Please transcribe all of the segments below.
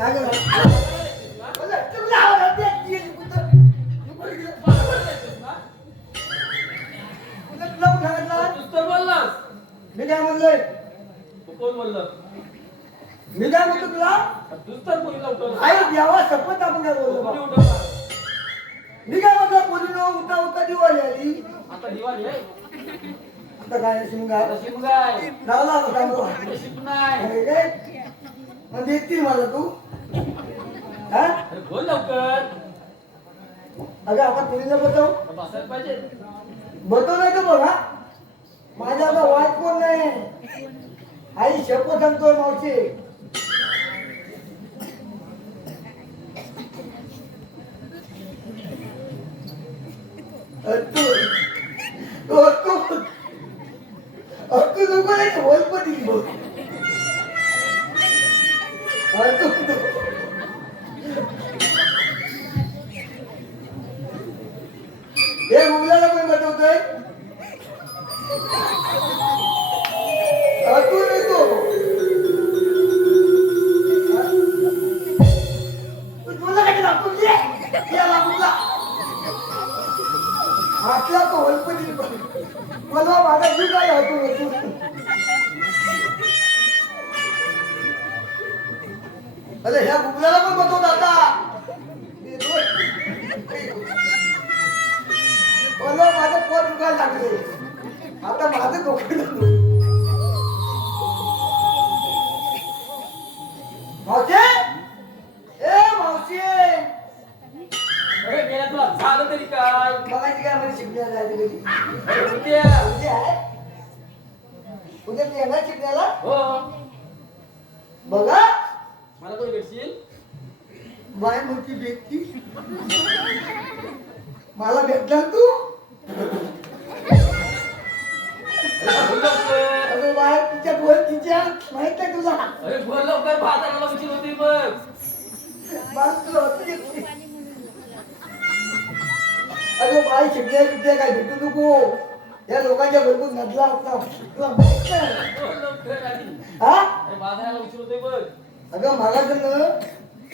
काय मी काय म्हणलोय? कोण बोललं मी काय म्हणतो तुला? आई देवा शपथ आपण काय बोललो? मी काय म्हणतो पोलीनो उठा उठा दिवाळी आली. आता दिवाळी आता काय शिमगा? आता शिमगाय लावला होता काय मग देतील मला तू. हा? अरे बोल लवकर. अगं आता पोलीला बसव. बसायला पाहिजे. बसव नाही तर बघ. माझ्या आता वाट कोण नाही. आई शपथ सांगतोय मावशी. अतू हे उगल्याला पण बसवतोय अतू येतो तुला काय दाखवून दे? तो हलपती मला माझा मी काय होतो अरे ह्या गुगल्याला पण बसवत आता? दुखायला लागले. आता माझं लागलं. मावशी? ए तुला. झालं तरी काय? मगाची काय म्हणे शिकण्याला जायचं घरी? उद्या. उद्या आहे? उद्या येणार शिकण्याला? हो. बघा. मला कोण भेटशील? बाय मोठी व्यक्ती मला भेटणार तू? अगं बाय तिच्या बोल तिच्या माहीत नाही तुला. अरे बोल लवकर बाजाराला उशीर होती बघ. मला तुला होती. अगं बाय शिकल्या शिकल्या काय भेटू नको. या लोकांच्या भरपूर नदला होता. तुला माहीत नाही. बोल लवकर आधी हा? अरे बाजाराला उशीर बघ. अगं मागाचं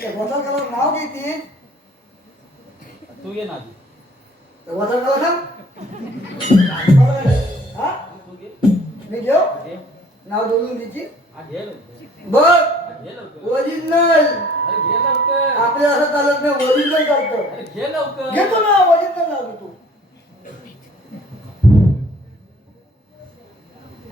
त्या वसाकाला नाव घेते तू ये ना आधी. त्या वसाकाला सांग. मी घे नाव घे लवकर. बघ ओरिजिनल आपल्या असं चालत. नाही ओरिजिनल चालतं घेतो ना ओरिजिनल नाव घेतो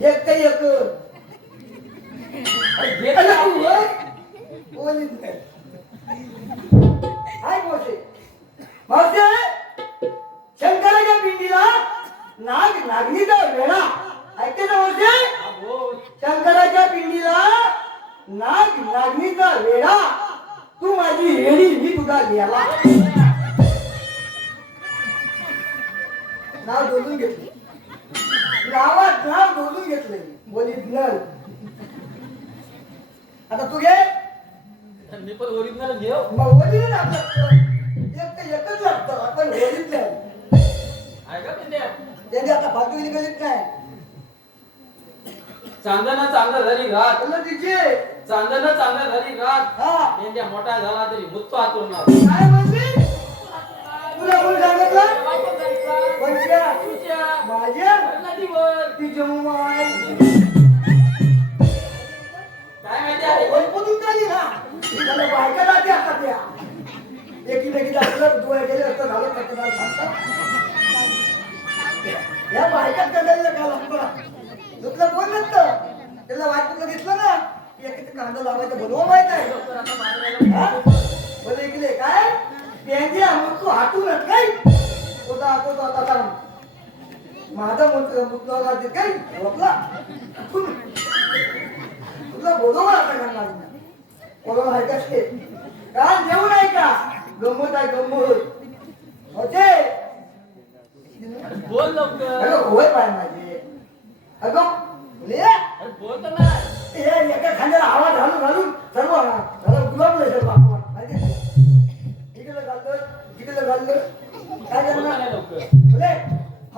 एक काही एक. तू? ओरिजिनल नाग नागणीचा वेडा तू माझी हेडी मी तुझा गेला नाव जोडून घेतलं. नावात नाव जोडून घेतलंय ओरिजिनल आता तू घे. मी पण ओरिजिनल घेऊ मग ओरिजिनल एक एकच लागतं आपण ओरिजिनल आहे का पिंड्या त्यांनी आता फालतू गलीत नाही चांदना चांगला झाली रात बोललं तिचे. चांदना चांगला झाली रात. हा. पेंड्या मोठा झाला तरी मुत्तो हातोरणार काय म्हणली तुला कोण सांगितलं? कोणत्या तुझ्या माझ्या? नदीवर तिचे माय काय माहिती आहे? वैपतून काढली ना त्याला बायका जाते त्या. एकीमेकीचं आपलं डोळे गेले असतं झालं तुम्हाला सांगता? या बायकात काढायला का लागतं दुसरं कोण नसतं त्याला वाटपून दिसलं ना? कांदा लावायचं बनवा माहीत आहे. हा? बोले इकडे काय? त्यांची अमुक तू हातूनच काय? होता हातून आता काम माझा मुलगा मुलगा लागते काय? ओळखला? तुला बोलवा आता सांगणार कोणाला आहे का ते? का जेवण आहे का? गंमत आहे गंमत. होते बोल लवकर. अगं होय पाय माझे. अगं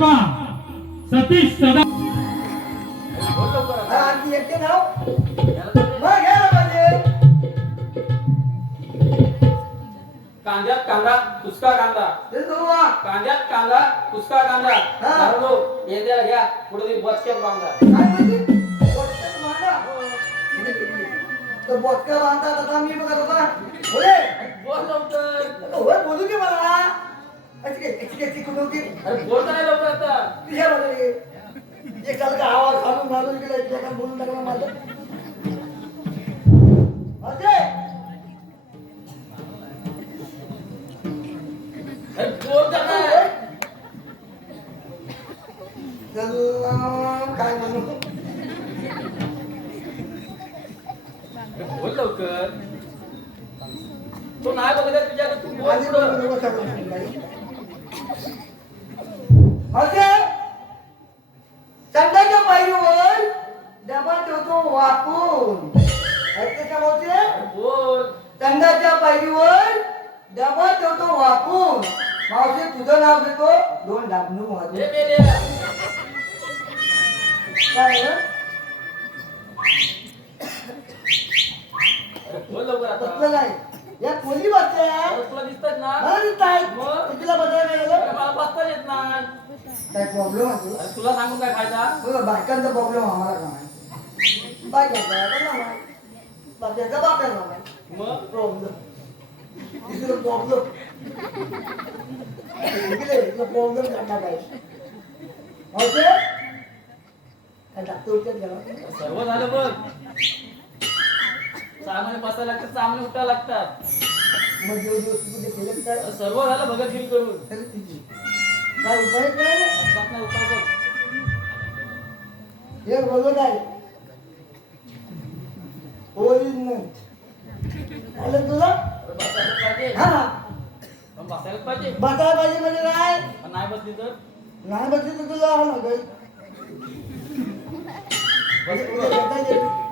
बा सतीश सदा हा. आणखी एकटे कांद्यात कांदा कुसका कांदा. कांद्यात कांदा कुसका कांदा हा. हरलो येद्याला घ्या पुढे बचक्यात बांधा काय बोटक्यात बांधा. तर बोटक्या बांधतात आता मी बघत होता बोले बोल लवकर होय बोलू दे मला काय चिकून होती? अरे बोल तर नाही लवकर आता. बघायला एक काल का आवाज घालून घालून गेला एकमेकांना बोलून टाकला माझं? अजय अरे बोल तर नाही चल, काय म्हणू? अरे बोल लवकर. तो नाही बघत तुझ्याकडे तू बोल नको सगळं या कोणी बसल्या तुला दिसतच ना दिसत आहेत मग? तिला बसायला गेलं मला येत नाही काय प्रॉब्लेम आहे अरे तुला सांगू काय फायदा बायकांचा प्रॉब्लेम आम्हाला का माहिती बायकांचा बायकांचा बापायला माहिती मग प्रॉब्लेम इकडे प्रॉब्लेम प्रॉब्लेम काढला पाहिजे ओके काय डॉक्टर उचल गेला सर्व झालं बघ. सामान्य बसायला लागतात सामान्य उठायला लागतात. सर्व झालं भगत गिरी करून. काय उपाय काय? ना उपाय बघ. हे बघत आहे ओरिजिनल आलं तुला? बसायला पाहिजे. हा. बसायला पाहिजे म्हणजे काय? नाही बसली तर? नाही बसली तर तुला आलं लागेल 我这我这先带你。